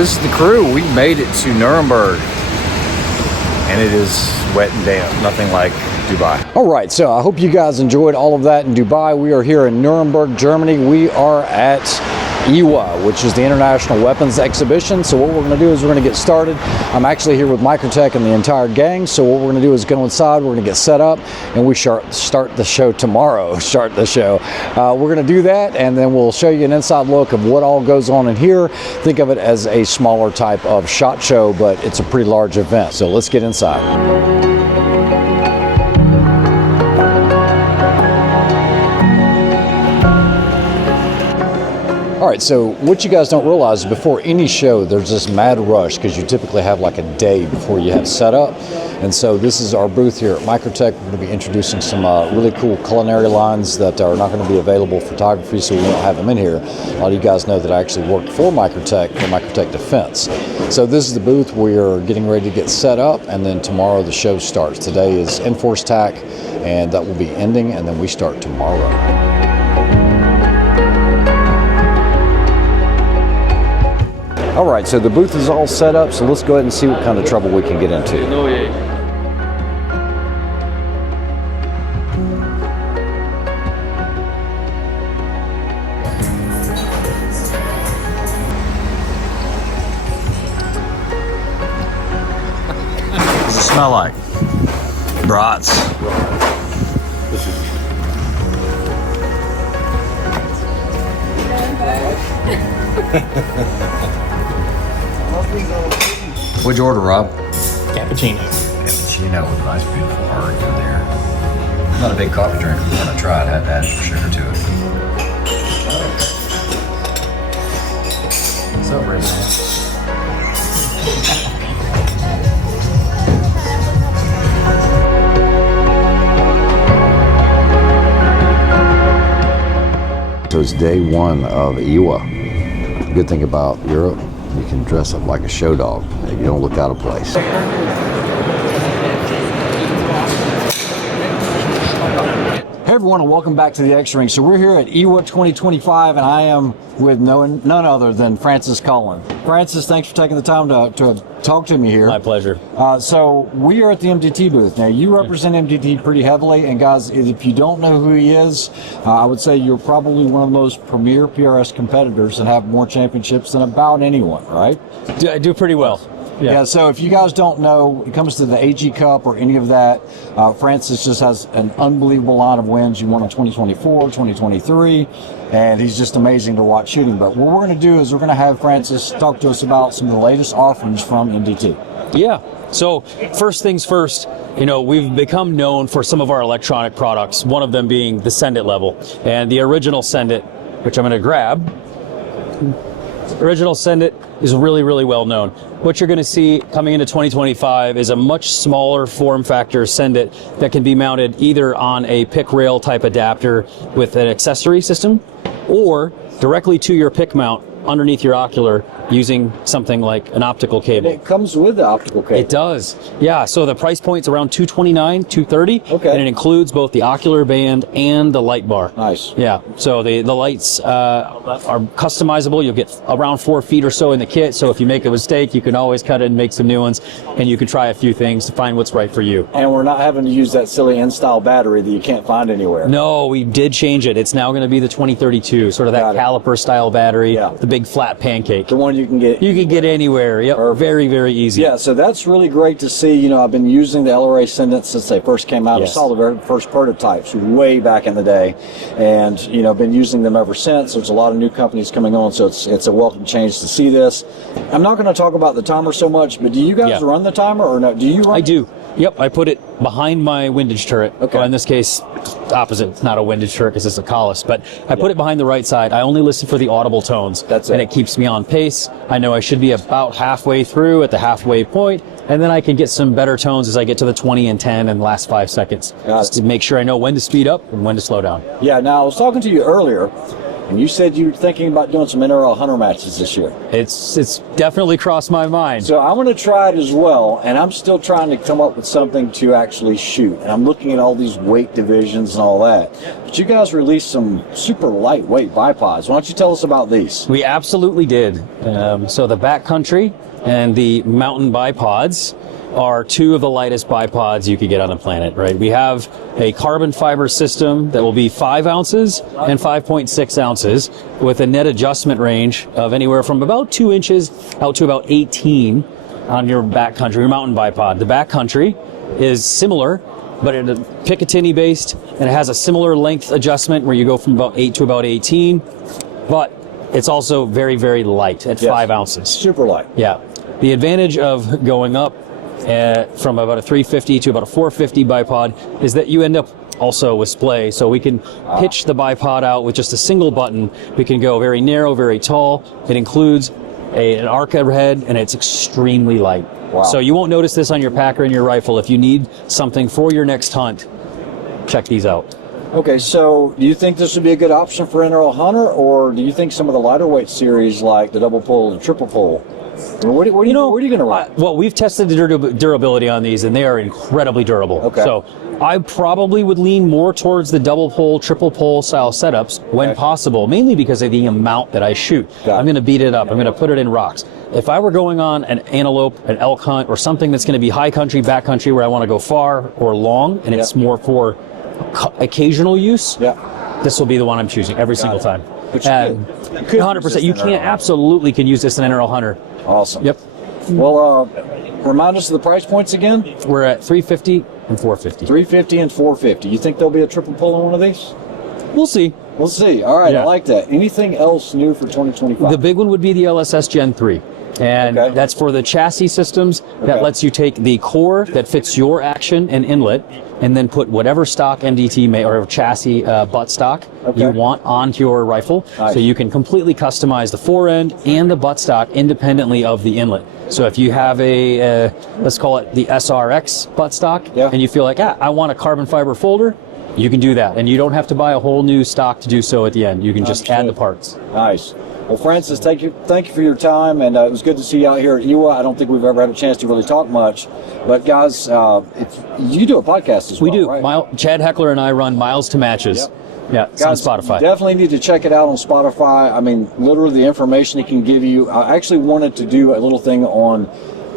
this is the crew. We made it to Nuremberg, and it is wet and damp, nothing like Dubai. All right, so I hope you guys enjoyed all of that in Dubai. We are here in Nuremberg, Germany. We are at IWA, which is the International Weapons Exhibition. So what we're going to do is we're going to get started. I'm actually here with Microtech and the entire gang. So what we're going to do is go inside, we're going to get set up, and we start the show tomorrow. We're going to do that, and then we'll show you an inside look of what all goes on in here. Think of it as a smaller type of SHOT Show, but it's a pretty large event. So let's get inside. All right, so what you guys don't realize is before any show, there's this mad rush because you typically have like a day before you have set up. And so this is our booth here at Microtech. We're going to be introducing some really cool culinary lines that are not going to be available for photography, so we won't have them in here. A lot of you guys know that I actually work for Microtech Defense. So this is the booth. We are getting ready to get set up, and then tomorrow the show starts. Today is Enforce TAC, and that will be ending, and then we start tomorrow. All right, so the booth is all set up, so let's go ahead and see what kind of trouble we can get into. What does it smell like? Brats. What'd you order, Rob? Cappuccino. Cappuccino with a nice, beautiful heart in there. I'm not a big coffee drinker, but when I tried, I had to add some sugar to it. What's up, Ray? So it's day one of IWA. The good thing about Europe, you can dress up like a show dog. You don't look out of place. Hey everyone, and welcome back to the X-Ring. So we're here at IWA 2025, and I am with none other than Francis Cullen. Francis, thanks for taking the time to talk to me here. My pleasure. So we are at the MDT booth. Now, you represent MDT pretty heavily, and guys, if you don't know who he is, I would say you're probably one of the most premier PRS competitors and have more championships than about anyone, right? I do pretty well. Yeah, so if you guys don't know, when it comes to the AG Cup or any of that, Francis just has an unbelievable line of wins. You won in 2024, 2023, and he's just amazing to watch shooting. But what we're going to do is we're going to have Francis talk to us about some of the latest offerings from MDT. Yeah, so first things first, we've become known for some of our electronic products, one of them being the Send It level. And the original Send It, which I'm going to grab, original Send It is really, really well known. What you're going to see coming into 2025 is a much smaller form factor Send It that can be mounted either on a pick rail type adapter with an accessory system or directly to your pick mount underneath your ocular using something like an optical cable. It comes with the optical cable. It does. Yeah, so the price point's around $229, $230. Okay. And it includes both the ocular band and the light bar. Nice. Yeah, so the lights are customizable. You'll get around 4 feet or so in the kit, so if you make a mistake, you can always cut it and make some new ones, and you can try a few things to find what's right for you. And we're not having to use that silly N-style battery that you can't find anywhere. No, we did change it. It's now going to be the 2032, sort of that caliper-style battery, the big flat pancake. The one you can get anywhere. Yep. Perfect. Very, very easy. Yeah, so that's really great to see. I've been using the LRA Send since they first came out. Yes. I saw the very first prototypes way back in the day, and been using them ever since. There's a lot of new companies coming on, so it's a welcome change to see this. I'm not going to talk about the timer so much, but do you guys run the timer or no? Do you run? I do. Yep, I put it behind my windage turret. Okay. Well, in this case, opposite. It's not a windage turret because it's a Collis, but I put it behind the right side. I only listen for the audible tones. That's it. And it keeps me on pace. I know I should be about halfway through at the halfway point, and then I can get some better tones as I get to the 20 and 10 in the last 5 seconds. Just to make sure I know when to speed up and when to slow down. Yeah, now I was talking to you earlier, And you said you were thinking about doing some NRL hunter matches this year. It's definitely crossed my mind. So I'm going to try it as well, and I'm still trying to come up with something to actually shoot. And I'm looking at all these weight divisions and all that. But you guys released some super lightweight bipods. Why don't you tell us about these? We absolutely did. So the backcountry and the mountain bipods are two of the lightest bipods you could get on the planet, right? We have a carbon fiber system that will be 5 ounces and 5.6 ounces with a net adjustment range of anywhere from about 2 inches out to about 18 on your backcountry, your mountain bipod. The backcountry is similar, but it's Picatinny based, and it has a similar length adjustment where you go from about 8 to about 18, but it's also very, very light at 5 ounces. Super light. Yeah. The advantage of going up from about a 350 to about a 450 bipod is that you end up also with splay, so we can pitch the bipod out with just a single button. We can go very narrow, very tall. It includes an arca head, and it's extremely light. Wow. So you won't notice this on your pack or in your rifle. If you need something for your next hunt, check these out. Okay, so do you think this would be a good option for NRL hunter, or do you think some of the lighter weight series like the double pull and triple pull? Where are you going to run? Well, we've tested the durability on these, and they are incredibly durable. Okay. So I probably would lean more towards the double pole, triple pole style setups when possible, mainly because of the amount that I shoot. I'm going to beat it up. I'm going to put it in rocks. If I were going on an antelope, an elk hunt, or something that's going to be high country, back country, where I want to go far or long, and it's more for occasional use, this will be the one I'm choosing every single time. But and 100%. You absolutely can use this in NRL Hunter. Awesome. Yep. Well, remind us of the price points again. We're at 350 and 450. 350 and 450. You think there'll be a triple pull on one of these? We'll see. We'll see. All right, I like that. Anything else new for 2025? The big one would be the LSS Gen 3. And that's for the chassis systems. That lets you take the core that fits your action and inlet, and then put whatever stock MDT or chassis butt stock you want onto your rifle. So you can completely customize the fore end and the butt stock independently of the inlet. So if you have a, let's call it the SRX butt stock, and you feel like, I want a carbon fiber folder, you can do that. And you don't have to buy a whole new stock to do so at the end. You can just add the parts. Nice. Well, Francis, thank you for your time, and it was good to see you out here at IWA. I don't think we've ever had a chance to really talk much, but guys, if you do a podcast as well, we do. Right? Chad Heckler and I run Miles to Matches. Yeah, it's guys, on Spotify. You definitely need to check it out on Spotify. I mean, literally the information he can give you. I actually wanted to do a little thing on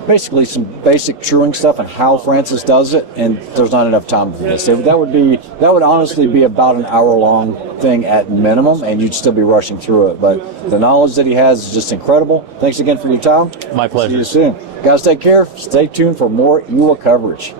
basically some basic truing stuff and how Francis does it, and there's not enough time for this. That would honestly be about an hour-long thing at minimum, and you'd still be rushing through it. But the knowledge that he has is just incredible. Thanks again for your time. My pleasure. See you soon. Guys, take care. Stay tuned for more IWA coverage.